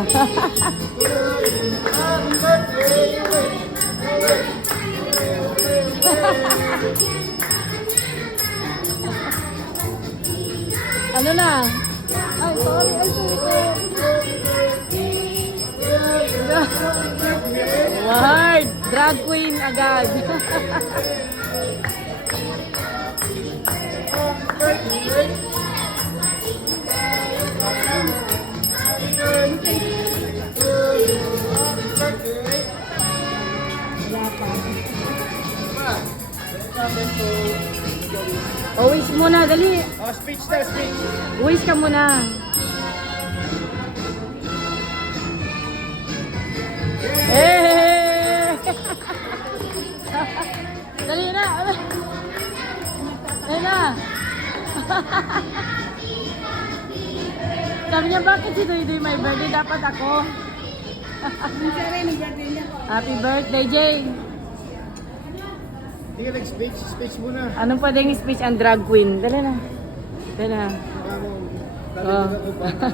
Ano na? Ay, sorry. Ay, sorry ko. Word! Drag queen agad. Uwis muna, dali. Oh, speech na, speech. Uwis ka muna. Eh! Dali na. Dali na. Sabi niya, bakit si Doy may birthday? Dapat ako. Happy birthday, Jay. Hindi ka nag-speech, speech muna. Anong pwedeng speech ang drag queen? Dali na. Dali na. Bago, Oh. bago,